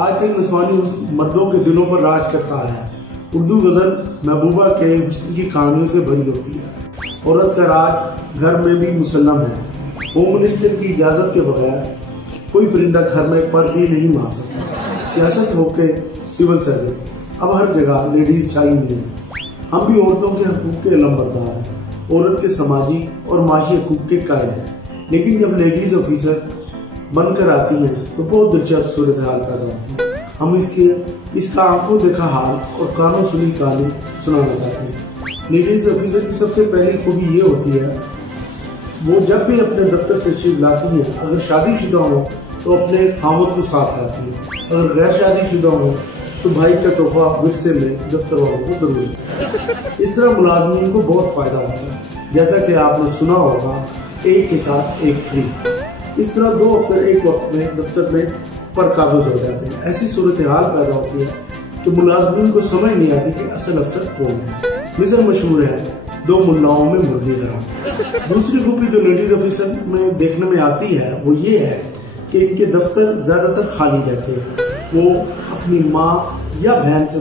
आज तक नस्वानी मर्दों के दिलों पर राज करता है। उर्दू गजल महबूबा के हुस्न की कहानियों से भरी होती है। औरत का राज घर में भी मुसल्लम है। होम मिनिस्टर की इजाजत के बगैर कोई परिंदा घर में पर भी नहीं मार सकता। सियासत होके सिविल सर्विस, अब हर जगह लेडीज छाई हुई है। हम भी औरतों के हकूक के अलमबरदार हैं, औरत के समाजी और माशी हकूक के कायल हैं। लेकिन जब लेडीज ऑफिसर बनकर आती हैं तो बहुत दिलचस्प सूरत हाल पैदा होती है। हम इसका आंखों देखा हाल और कानों सुनी कहानी सुनाना चाहते हैं। लेडीज ऑफिसर की सबसे पहली खूबी ये होती है, वो जब भी अपने दफ्तर से तशरीफ लाती है, अगर शादीशुदा हो तो अपने खामद को साथ लाती है, अगर गैर शादीशुदा हो तो भाई का तोहफा विरसे में दफ्तर वालों को जरूर है। इस तरह मुलाजमीन को बहुत फायदा होता है। जैसा कि आपने सुना होगा, एक के साथ एक फ्री। इस तरह दो अफसर एक वक्त में दफ्तर में पर काबूज हो जाते हैं। ऐसी सूरत हाल पैदा होती है कि मुलाजमीन को समझ नहीं आती कि असल अफसर कौन है। मिसल मशहूर है, दो मुल्लाओं में मुर्गी हराम। दूसरी खूबी जो लेडीज ऑफिसर में देखने में आती है वो ये है कि इनके दफ्तर ज्यादातर खाली रहते हैं। वो अपनी माँ या बहन से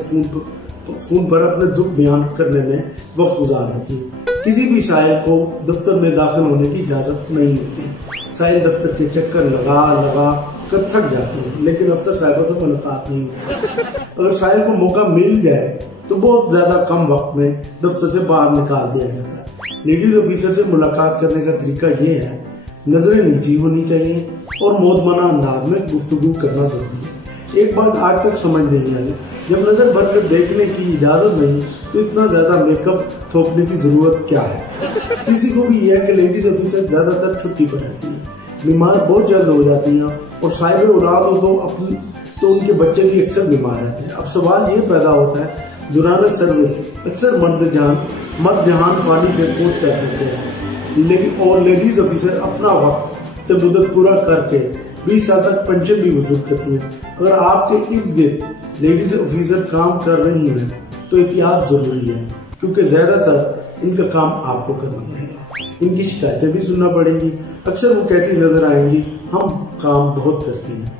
फोन पर अपने दुख बयान करने में वक्त गुजार देती है। किसी भी साहिल को दफ्तर में दाखिल होने की इजाजत नहीं होती। साहिल दफ्तर के चक्कर लगा कर थक जाते हैं, लेकिन अफसर साहिबों से मुलाकात नहीं होती। अगर साहिल को मौका मिल जाए तो बहुत ज्यादा कम वक्त में दफ्तर से बाहर निकाल दिया जाता है। लेडीज ऑफिसर से मुलाकात करने का तरीका ये है, नजरें नीची होनी चाहिए और मौदमाना अंदाज में गुफ्तगू करना जरूरी है। एक बात आज तक समझ नहीं आई, जब नजर भर कर देखने की इजाजत नहीं तो इतना ज्यादा मेकअप थोपने की जरूरत क्या है। किसी को भी यह है कि लेडीज ऑफिसर ज्यादातर छुट्टी पर रहती है, बीमार बहुत जल्द हो जाती हैं और साहिब औलाद हो तो उनके बच्चे भी अक्सर बीमार रहते हैं। अब सवाल ये पैदा होता है, दुराना सर्विस अक्सर मर्द जहान पानी से पूछ कर सकते हैं, लेकिन और लेडीज ऑफिसर अपना वक्त मुद्दत पूरा करके 20 साल तक पेंशन भी वसूल करती है। अगर आपके इर्द गिर्द लेडीज ऑफिसर काम कर रही हैं तो एहतियात जरूरी है, क्योंकि ज्यादातर इनका काम आपको करना पड़ेगा। इनकी शिकायतें भी सुनना पड़ेगी। अक्सर वो कहती नजर आएंगी, हम काम बहुत करती हैं।